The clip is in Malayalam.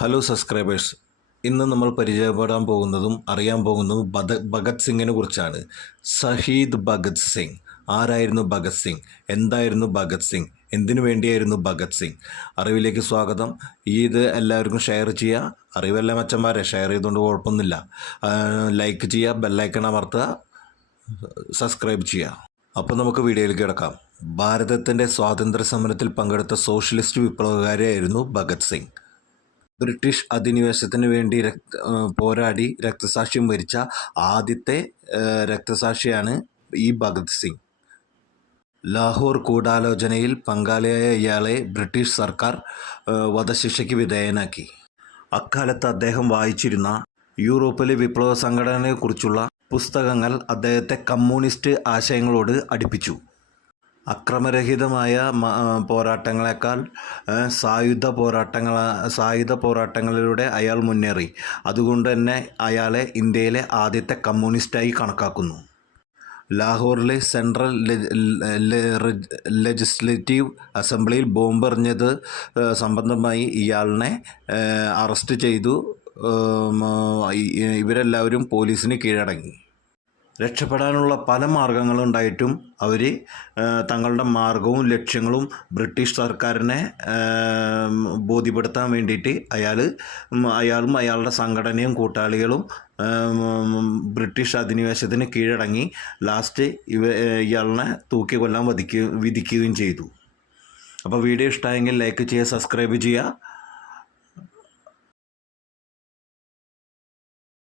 ഹലോ സബ്സ്ക്രൈബേഴ്സ് ഇന്ന് നമ്മൾ പരിചയപ്പെടാൻ പോകുന്നതും അറിയാൻ പോകുന്നതും ഭഗ ഭഗത് സിംഗിനെ കുറിച്ചാണ്. ഷഹീദ് ഭഗത് സിംഗ്. ആരായിരുന്നു ഭഗത് സിംഗ്? എന്തായിരുന്നു ഭഗത് സിംഗ്? എന്തിനു വേണ്ടിയായിരുന്നു ഭഗത് സിംഗ്? അറിവിലേക്ക് സ്വാഗതം. ഈ ഇത് എല്ലാവർക്കും ഷെയർ ചെയ്യുക അറിവെല്ലാം മച്ചന്മാരെ ഷെയർ ചെയ്തുകൊണ്ട് കുഴപ്പമൊന്നുമില്ല. ലൈക്ക് ചെയ്യുക ബെല്ലൈക്കൺ അമർത്തുക സബ്സ്ക്രൈബ് ചെയ്യുക അപ്പോൾ നമുക്ക് വീഡിയോയിലേക്ക് കിടക്കാം. ഭാരതത്തിന്റെ സ്വാതന്ത്ര്യ സമരത്തിൽ പങ്കെടുത്ത സോഷ്യലിസ്റ്റ് വിപ്ലവകാരിയായിരുന്നു ഭഗത് സിംഗ്. ബ്രിട്ടീഷ് അധിനിവേശത്തിന് വേണ്ടി പോരാടി രക്തസാക്ഷ്യം വരിച്ച ആദ്യത്തെ രക്തസാക്ഷിയാണ് ഈ ഭഗത് സിംഗ്. ലാഹോർ ഗൂഢാലോചനയിൽ പങ്കാളിയായ ഇയാളെ ബ്രിട്ടീഷ് സർക്കാർ വധശിക്ഷയ്ക്ക് വിധേയനാക്കി. അക്കാലത്ത് അദ്ദേഹം വായിച്ചിരുന്ന യൂറോപ്പിലെ വിപ്ലവ സംഘടനയെക്കുറിച്ചുള്ള പുസ്തകങ്ങൾ അദ്ദേഹത്തെ കമ്മ്യൂണിസ്റ്റ് ആശയങ്ങളോട് അടുപ്പിച്ചു. അക്രമരഹിതമായ പോരാട്ടങ്ങളേക്കാൾ സായുധ പോരാട്ടങ്ങൾ സായുധ പോരാട്ടങ്ങളിലൂടെ അയാൾ മുന്നേറി. അതുകൊണ്ട് തന്നെ അയാളെ ഇന്ത്യയിലെ ആദ്യത്തെ കമ്മ്യൂണിസ്റ്റായി കണക്കാക്കുന്നു. ലാഹോറിലെ സെൻട്രൽ ലെജിസ്ലേറ്റീവ് അസംബ്ലിയിൽ ബോംബെറിഞ്ഞത് സംബന്ധമായി ഇയാളിനെ അറസ്റ്റ് ചെയ്തു. ഇവരെല്ലാവരും പോലീസിന് കീഴടങ്ങി. രക്ഷപ്പെടാനുള്ള പല മാർഗങ്ങളുണ്ടായിട്ടും അവർ തങ്ങളുടെ മാർഗവും ലക്ഷ്യങ്ങളും ബ്രിട്ടീഷ് സർക്കാരിനെ ബോധ്യപ്പെടുത്താൻ വേണ്ടിയിട്ട് അയാൾ അയാളും അയാളുടെ സംഘടനയും കൂട്ടാളികളും ബ്രിട്ടീഷ് അധിനിവേശത്തിന് കീഴടങ്ങി ലാസ്റ്റ് ഇവ ഇയാളിനെ തൂക്കി കൊല്ലാൻ വധിക്കുക വിധിക്കുകയും ചെയ്തു. അപ്പോൾ വീഡിയോ ഇഷ്ടമായെങ്കിൽ ലൈക്ക് ചെയ്യുക സബ്സ്ക്രൈബ് ചെയ്യുക.